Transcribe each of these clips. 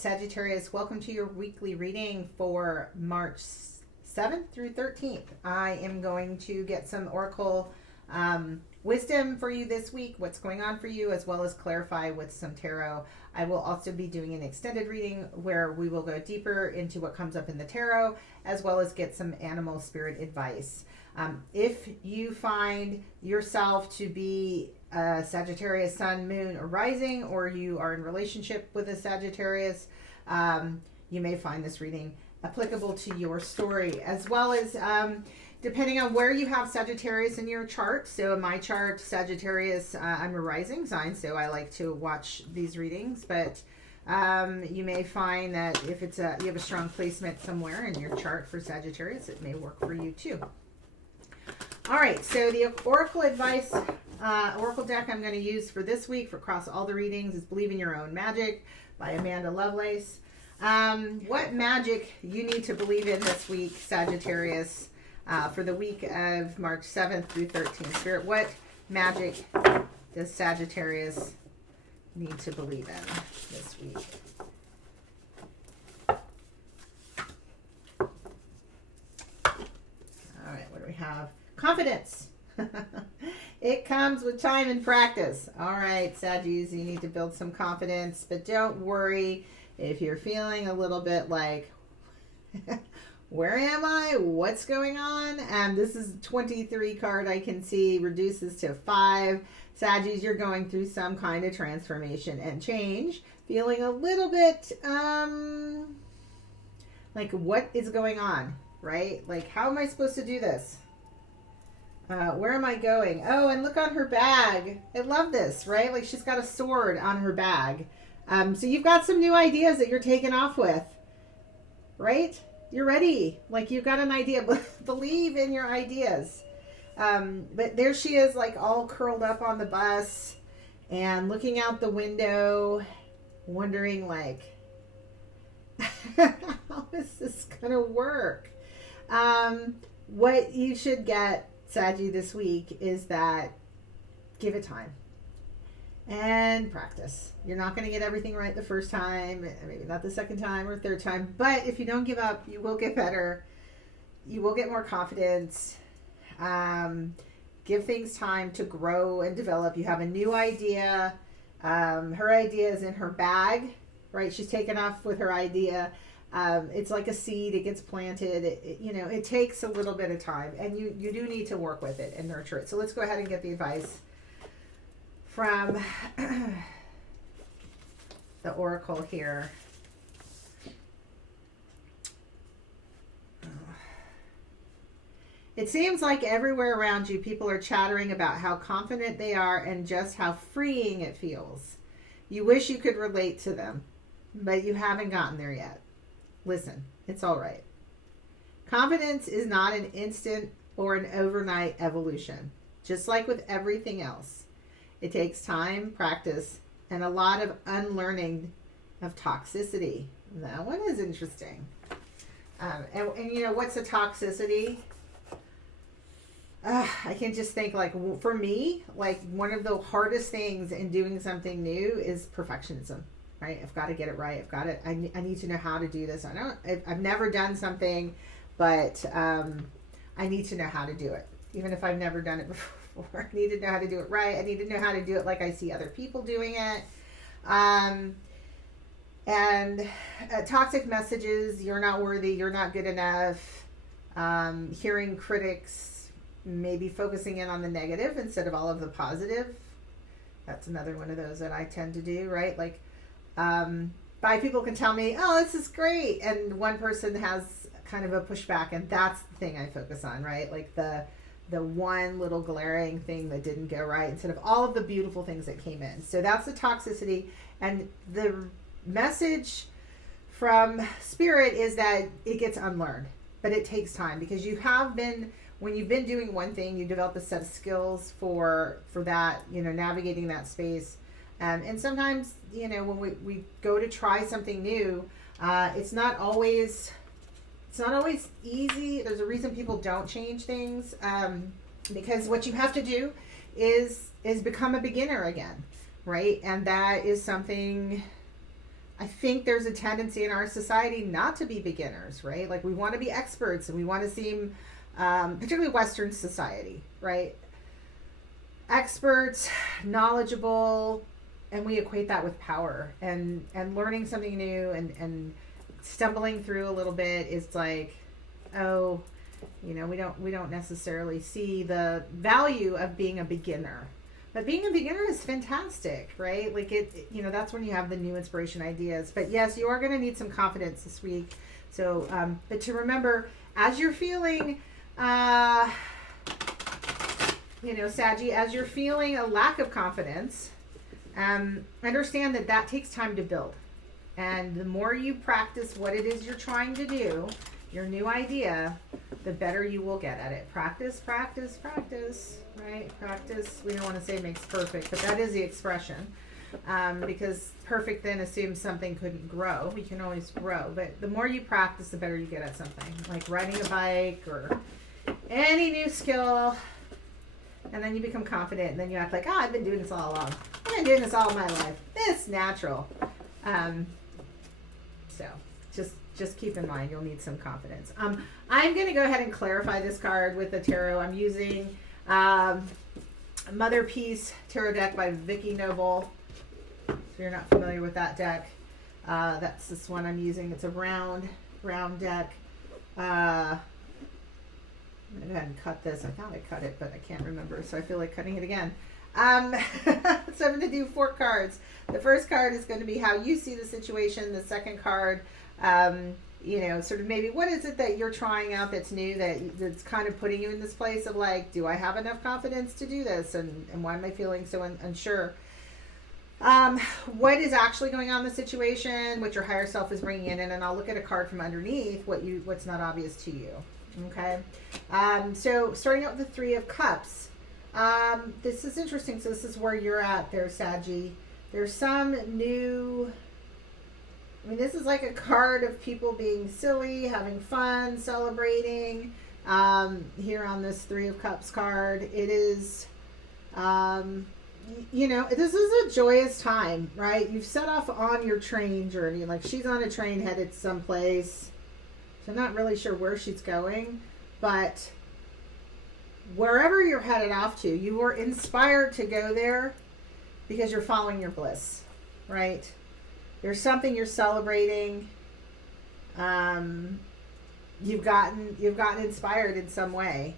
Sagittarius, welcome to your weekly reading for March 7th through 13th. I am going to get some oracle wisdom for you this week, what's going on for you, as well as clarify with some tarot. I will also be doing an extended reading where we will go deeper into what comes up in the tarot, as well as get some animal spirit advice. If you find yourself to be a Sagittarius sun, moon, or rising, or you are in relationship with a Sagittarius, you may find this reading applicable to your story, as well as depending on where you have Sagittarius in your chart. So in my chart, Sagittarius, I'm a rising sign, so I like to watch these readings, but you may find that if it's you have a strong placement somewhere in your chart for Sagittarius, it may work for you too. All right, so the oracle advice, oracle deck I'm going to use for this week for across all the readings is Believe in Your Own Magic by Amanda Lovelace. What magic you need to believe in this week, Sagittarius, for the week of March 7th through 13th. Spirit, what magic does Sagittarius need to believe in this week? All right, what do we have? Confidence. It comes with time and practice. All right, Saggies, you need to build some confidence, but don't worry if you're feeling a little bit like, where am I? What's going on? This is 23 card I can see reduces to 5. Saggies, you're going through some kind of transformation and change. Feeling a little bit like, what is going on, right? Like, how am I supposed to do this? Where am I going? Oh, and look on her bag. I love this, right? Like, she's got a sword on her bag. So you've got some new ideas that you're taking off with, right? You're ready. Like, you've got an idea. Believe in your ideas. But there she is, like, all curled up on the bus and looking out the window, wondering, like, how is this going to work? What you should get, Saggy, this week is that give it time and practice. You're not going to get everything right the first time, maybe not the second time or third time, but if you don't give up, you will get better. You will get more confidence. Give things time to grow and develop. You have a new idea. Her idea is in her bag, right? She's taken off with her idea. It's like a seed. It gets planted. It takes a little bit of time, and you do need to work with it and nurture it. So let's go ahead and get the advice from the oracle here. It seems like everywhere around you, people are chattering about how confident they are and just how freeing it feels. You wish you could relate to them, but you haven't gotten there yet. Listen, it's all right. Confidence is not an instant or an overnight evolution. Just like with everything else, it takes time, practice, and a lot of unlearning of toxicity. That one is interesting. And you know, what's a toxicity? I can just think, like, for me, like, one of the hardest things in doing something new is perfectionism. Right? I've got to get it right. I need to know how to do this. I've never done something, but I need to know how to do it. Even if I've never done it before, I need to know how to do it right. I need to know how to do it like I see other people doing it. And toxic messages, you're not worthy, you're not good enough. Hearing critics, maybe focusing in on the negative instead of all of the positive. That's another one of those that I tend to do, right? Like, 5 people can tell me, oh, this is great, and one person has kind of a pushback, and that's the thing I focus on, right? Like the one little glaring thing that didn't go right instead of all of the beautiful things that came in. So that's the toxicity, and the message from Spirit is that it gets unlearned, but it takes time, because when you've been doing one thing, you develop a set of skills for that, navigating that space. And sometimes, when we go to try something new, it's not always easy. There's a reason people don't change things, because what you have to do is become a beginner again, right? And that is something I think there's a tendency in our society not to be beginners, right? Like we want to be experts and we want to seem, particularly Western society, right? Experts, knowledgeable, and we equate that with power, and learning something new and stumbling through a little bit is like, oh, you know, we don't necessarily see the value of being a beginner. But being a beginner is fantastic, right? Like you know, that's when you have the new inspiration ideas. But yes, you are going to need some confidence this week. So, but to remember, as you're feeling, you know, Saggy, as you're feeling a lack of confidence, understand that that takes time to build. And the more you practice what it is you're trying to do, your new idea, the better you will get at it. Practice, practice, practice, right? Practice, we don't want to say makes perfect, but that is the expression. Because perfect then assumes something couldn't grow. We can always grow. But the more you practice, the better you get at something. Like riding a bike or any new skill. And then you become confident, and then you act like, I've been doing this all along. I've been doing this all my life. It's natural. So just keep in mind, you'll need some confidence. I'm going to go ahead and clarify this card with the tarot. I'm using Mother Peace Tarot deck by Vicki Noble. If you're not familiar with that deck, that's this one I'm using. It's a round deck. I'm going to go ahead and cut this. I thought I cut it, but I can't remember, so I feel like cutting it again. So I'm going to do 4 cards. The first card is going to be how you see the situation. The second card, you know, sort of maybe what is it that you're trying out that's new, that's kind of putting you in this place of like, do I have enough confidence to do this? And why am I feeling so unsure? What is actually going on in the situation, what your higher self is bringing in, and then I'll look at a card from underneath, what's not obvious to you. Okay. So starting out with the 3 of Cups. This is interesting. So this is where you're at there, Saggy. There's some new, I mean, this is like a card of people being silly, having fun, celebrating. Here on this 3 of Cups card, it is, you know, this is a joyous time, right? You've set off on your train journey. Like she's on a train headed someplace. So I'm not really sure where she's going, but wherever you're headed off to, you were inspired to go there because you're following your bliss, right? There's something you're celebrating. You've gotten inspired in some way.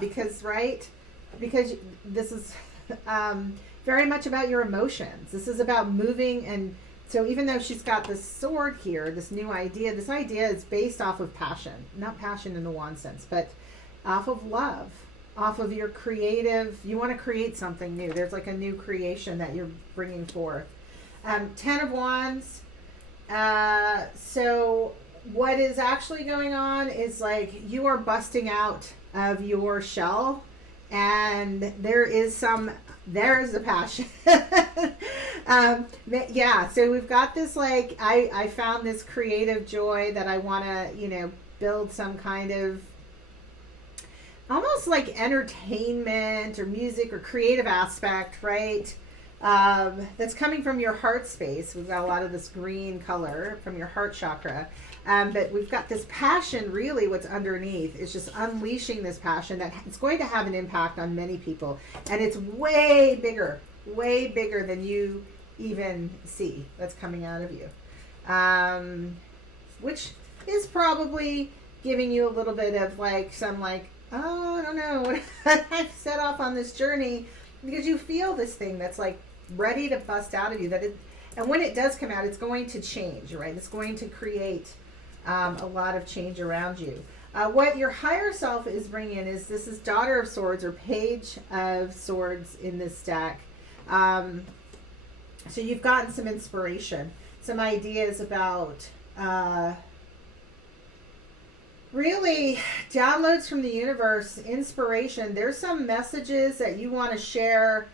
Because this is very much about your emotions. This is about moving, and so even though she's got this sword here, this new idea, this idea is based off of passion, not passion in the wand sense, but off of love, off of your creative, you want to create something new. There's like a new creation that you're bringing forth. 10 of Wands. So what is actually going on is like you are busting out of your shell, and there is a passion. Yeah, so we've got this like I found this creative joy that I want to, you know, build some kind of almost like entertainment or music or creative aspect, right? That's coming from your heart space. We've got a lot of this green color from your heart chakra. But we've got this passion, really what's underneath is just unleashing this passion that it's going to have an impact on many people. And it's way bigger than you even see that's coming out of you. Which is probably giving you a little bit of like some like, oh, I don't know, I've set off on this journey, because you feel this thing that's like ready to bust out of you. And when it does come out, it's going to change, right? It's going to create a lot of change around you. What your higher self is bringing in is, this is Daughter of Swords or Page of Swords in this deck. So you've gotten some inspiration, some ideas about really downloads from the universe, inspiration. There's some messages that you want to share.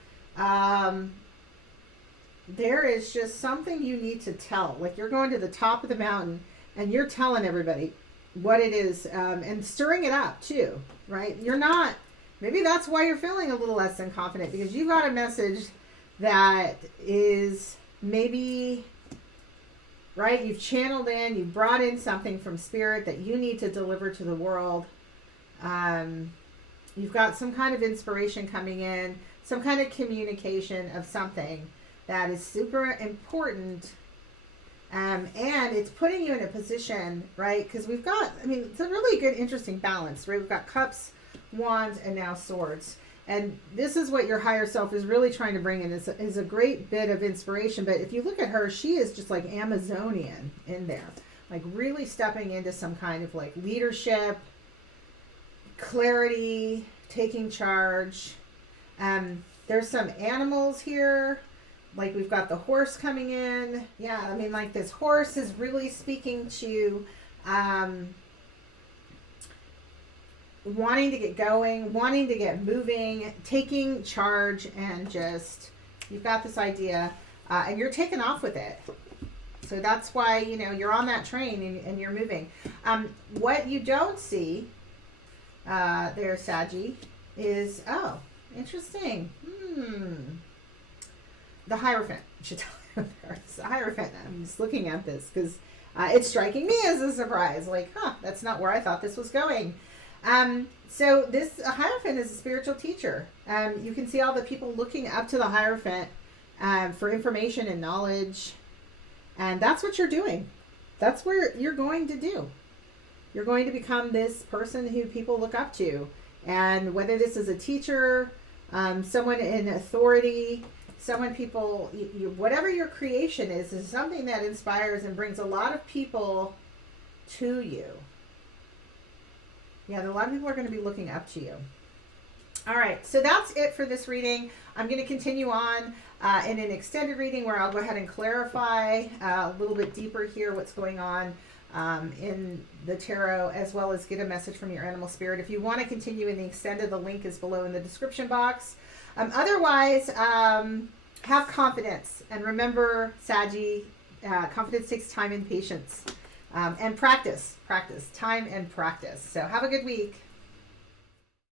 There is just something you need to tell. Like you're going to the top of the mountain and you're telling everybody what it is, and stirring it up too, right? You're not, maybe that's why you're feeling a little less than confident, because you got a message that is maybe right? You've channeled in, you've brought in something from spirit that you need to deliver to the world. You've got some kind of inspiration coming in, some kind of communication of something that is super important. And it's putting you in a position, right? Because we've got, I mean, it's a really good, interesting balance, right? We've got cups, wands, and now swords. And this is what your higher self is really trying to bring in, is a great bit of inspiration. But if you look at her, she is just like Amazonian in there, like really stepping into some kind of like leadership, clarity, taking charge. There's some animals here. Like we've got the horse coming in. Yeah, I mean, like this horse is really speaking to wanting to get going, wanting to get moving, taking charge, and just, you've got this idea and you're taking off with it. So that's why, you know, you're on that train and you're moving. What you don't see there, Saggy, is, oh, interesting. The Hierophant. I should tell you there. It's the Hierophant. I'm just looking at this because it's striking me as a surprise. Like, that's not where I thought this was going. So this Hierophant is a spiritual teacher. You can see all the people looking up to the Hierophant for information and knowledge. And that's what you're doing. That's where you're going to do. You're going to become this person who people look up to. And whether this is a teacher, someone in authority, someone people, whatever your creation is something that inspires and brings a lot of people to you. Yeah, a lot of people are going to be looking up to you. All right, so that's it for this reading. I'm going to continue on in an extended reading where I'll go ahead and clarify a little bit deeper here what's going on in the tarot, as well as get a message from your animal spirit. If you want to continue in the extended, the link is below in the description box. Otherwise, have confidence. And remember, Saggy, confidence takes time and patience. And practice, time and practice. So have a good week.